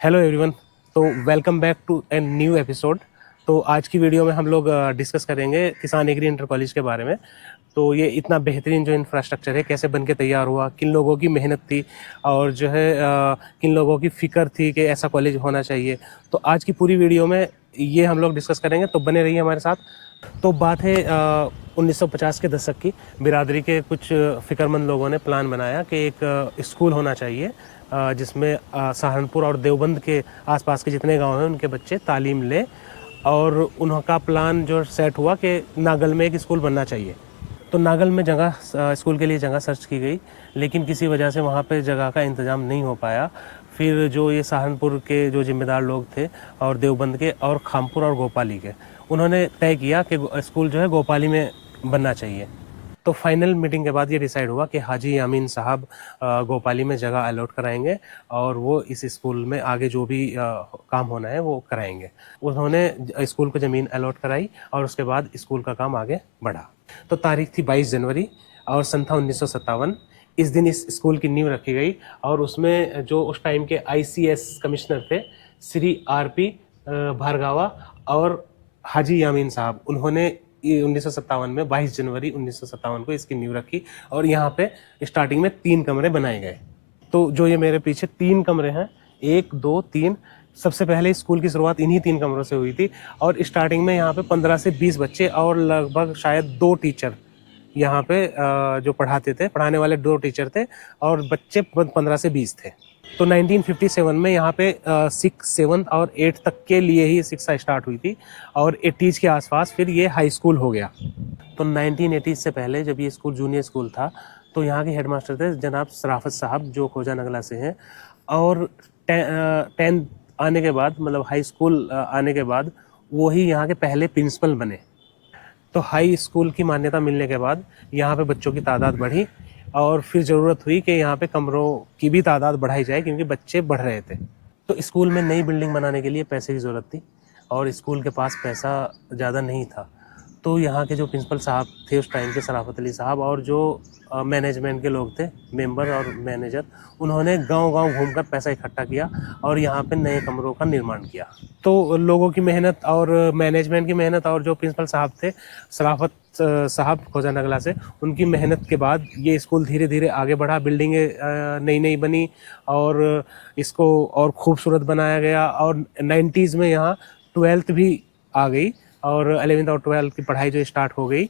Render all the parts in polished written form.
Hello everyone. तो welcome back to a new episode. तो आज की वीडियो में हम लोग डिस्कस करेंगे किसान एग्री इंटर कॉलेज के बारे में। तो ये इतना बेहतरीन जो इंफ्रास्ट्रक्चर है कैसे बन के तैयार हुआ, किन लोगों की मेहनत थी और जो है किन लोगों की फ़िक्र थी कि ऐसा कॉलेज होना चाहिए। तो आज की पूरी वीडियो में ये हम लोग डिस्कस करेंगे, तो बने रहिए हमारे साथ। तो बात है 1950 के दशक की। बिरादरी के कुछ फ़िक्रमंद लोगों ने प्लान बनाया कि एक स्कूल होना चाहिए जिसमें सहारनपुर और देवबंद के आसपास के जितने गांव हैं उनके बच्चे तालीम लें। और उनका प्लान जो सेट हुआ कि नागल में एक स्कूल बनना चाहिए। तो नागल में जगह स्कूल के लिए जगह सर्च की गई, लेकिन किसी वजह से वहाँ पे जगह का इंतज़ाम नहीं हो पाया। फिर जो ये सहारनपुर के जो जिम्मेदार लोग थे और देवबंद के और खामपुर और गोपाली के, उन्होंने तय किया कि स्कूल जो है गोपाली में बनना चाहिए। तो फाइनल मीटिंग के बाद ये डिसाइड हुआ कि हाजी यामीन साहब गोपाली में जगह अलॉट कराएंगे और वो इस स्कूल में आगे जो भी काम होना है वो कराएंगे। उन्होंने स्कूल को ज़मीन अलॉट कराई और उसके बाद स्कूल का काम आगे बढ़ा। तो तारीख थी 22 जनवरी और सन था 1957। इस दिन इस स्कूल की नींव रखी गई और उसमें जो उस टाइम के ICS कमिश्नर थे श्री RP भार्गवा और हाजी यामीन साहब, उन्होंने 1957 में 22 जनवरी 1957 को इसकी नींव रखी। और यहाँ पे स्टार्टिंग में 3 कमरे बनाए गए। तो जो ये मेरे पीछे 3 कमरे हैं, 1 2 3, सबसे पहले स्कूल की शुरुआत इन्हीं 3 कमरों से हुई थी। और स्टार्टिंग में यहाँ पे 15 से 20 बच्चे और लगभग शायद 2 टीचर यहाँ पे जो पढ़ाते थे, पढ़ाने वाले 2 टीचर थे और बच्चे 15 से 20 थे। तो 1957 में यहाँ पे 6, 7 और 8 तक के लिए ही शिक्षा स्टार्ट हुई थी और 80s के आसपास फिर ये हाई स्कूल हो गया। तो 1980 से पहले जब ये स्कूल जूनियर स्कूल था तो यहाँ के हेडमास्टर थे जनाब सराफत साहब, जो खोजा नगला से हैं। और 10 आने के बाद, मतलब हाई स्कूल आने के बाद, वही यहाँ के पहले प्रिंसिपल बने। तो हाई स्कूल की मान्यता मिलने के बाद यहाँ पे बच्चों की तादाद बढ़ी और फिर ज़रूरत हुई कि यहाँ पे कमरों की भी तादाद बढ़ाई जाए क्योंकि बच्चे बढ़ रहे थे। तो स्कूल में नई बिल्डिंग बनाने के लिए पैसे की ज़रूरत थी और स्कूल के पास पैसा ज़्यादा नहीं था। तो यहाँ के जो प्रिंसिपल साहब थे उस टाइम के, सराफत अली साहब, और जो मैनेजमेंट के लोग थे, मेंबर और मैनेजर, उन्होंने गांव-गांव घूमकर पैसा इकट्ठा किया और यहाँ पे नए कमरों का निर्माण किया। तो लोगों की मेहनत और मैनेजमेंट की मेहनत और जो प्रिंसिपल साहब थे सराफत साहब खोजा नगला से, उनकी मेहनत के बाद ये स्कूल धीरे धीरे आगे बढ़ा। बिल्डिंगें नई नई बनी और इसको और खूबसूरत बनाया गया। और 90s में यहाँ 12th भी आ गई और 11th और 12th की पढ़ाई जो स्टार्ट हो गई।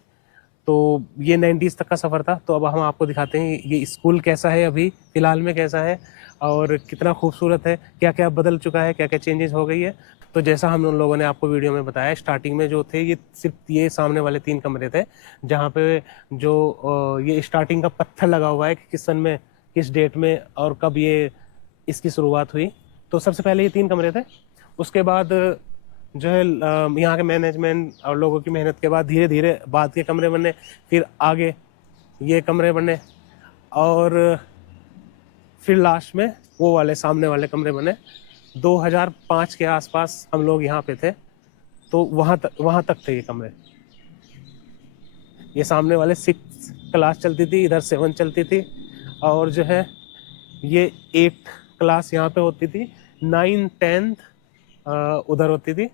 तो ये 90s तक का सफ़र था। तो अब हम आपको दिखाते हैं ये स्कूल कैसा है, अभी फ़िलहाल में कैसा है और कितना खूबसूरत है, क्या क्या बदल चुका है, क्या क्या चेंजेस हो गई है। तो जैसा हम उन लोगों ने आपको वीडियो में बताया, स्टार्टिंग में जो थे ये सिर्फ ये सामने वाले 3 कमरे थे जहाँ पे जो ये स्टार्टिंग का पत्थर लगा हुआ है कि किस सन में, किस डेट में और कब ये इसकी शुरुआत हुई। तो सबसे पहले ये 3 कमरे थे। उसके बाद जो है यहाँ के मैनेजमेंट और लोगों की मेहनत के बाद धीरे धीरे बाद के कमरे बने, फिर आगे ये कमरे बने और फिर लास्ट में वो वाले सामने वाले कमरे बने। 2005 के आसपास हम लोग यहाँ पे थे, तो वहाँ तक थे ये कमरे। ये सामने वाले 6 क्लास चलती थी, इधर 7 चलती थी और जो है ये 8 क्लास यहाँ पे होती थी, 9, 10 उधर होती थी।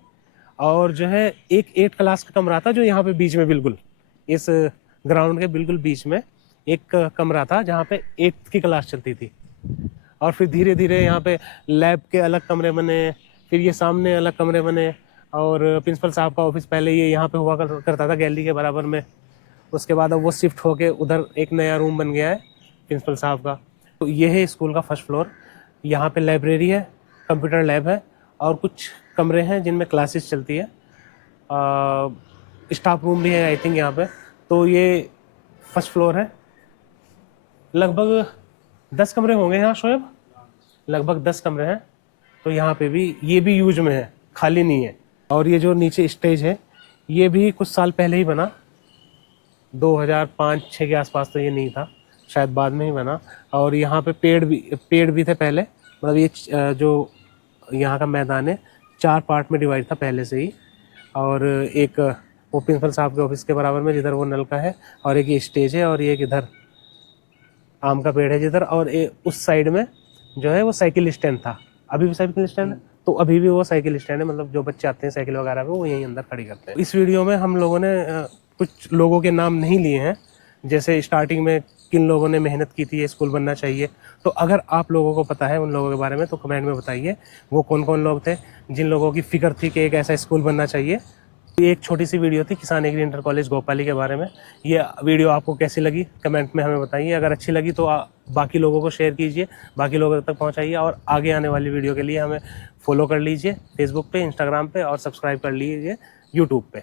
और जो है एक 8 क्लास का कमरा था जो यहाँ पे बीच में, बिल्कुल इस ग्राउंड के बिल्कुल बीच में एक कमरा था जहाँ पे 8th की क्लास चलती थी। और फिर धीरे धीरे यहाँ पे लैब के अलग कमरे बने, फिर ये सामने अलग कमरे बने। और प्रिंसिपल साहब का ऑफिस पहले ये यहाँ पे हुआ करता था गैलरी के बराबर में। उसके बाद अब वो शिफ्ट होके उधर एक नया रूम बन गया है प्रिंसिपल साहब का। तो ये है स्कूल का फर्स्ट फ्लोर। यहाँ पे लाइब्रेरी है, कंप्यूटर लैब है और कुछ कमरे हैं जिनमें क्लासेस चलती है। स्टाफ रूम भी है आई थिंक यहाँ पे। तो ये फर्स्ट फ्लोर है। लगभग 10 कमरे होंगे यहाँ शोएब, लगभग 10 कमरे हैं। तो यहाँ पे भी ये भी यूज में है, खाली नहीं है। और ये जो नीचे स्टेज है ये भी कुछ साल पहले ही बना, 2005-6 के आसपास। तो ये नहीं था, शायद बाद में ही बना। और यहाँ पे पेड़ भी थे पहले। मतलब ये जो यहाँ का मैदान है 4 पार्ट में डिवाइड था पहले से ही। और एक वो प्रिंसिपल साहब के ऑफिस के बराबर में जिधर वो नलका है, और एक ये स्टेज है, और एक इधर आम का पेड़ है जिधर, और उस साइड में जो है वो साइकिल स्टैंड था। अभी भी साइकिल स्टैंड है, तो अभी भी वो साइकिल स्टैंड है, मतलब जो बच्चे आते हैं साइकिल वगैरह पे वो यहीं अंदर खड़ी करते हैं। इस वीडियो में हम लोगों ने कुछ लोगों के नाम नहीं लिए हैं, जैसे स्टार्टिंग में किन लोगों ने मेहनत की थी ये स्कूल बनना चाहिए। तो अगर आप लोगों को पता है उन लोगों के बारे में तो कमेंट में बताइए वो कौन कौन लोग थे जिन लोगों की फिक्र थी कि एक ऐसा स्कूल बनना चाहिए। ये एक छोटी सी वीडियो थी किसान एग्री इंटर कॉलेज गोपाली के बारे में। ये वीडियो आपको कैसी लगी कमेंट में हमें बताइए। अगर अच्छी लगी तो बाकी लोगों को शेयर कीजिए, बाकी लोगों तक पहुंचाइए, और आगे आने वाली वीडियो के लिए हमें फॉलो कर लीजिए फेसबुक पे, इंस्टाग्राम पे, और सब्सक्राइब कर लीजिए यूट्यूब पे।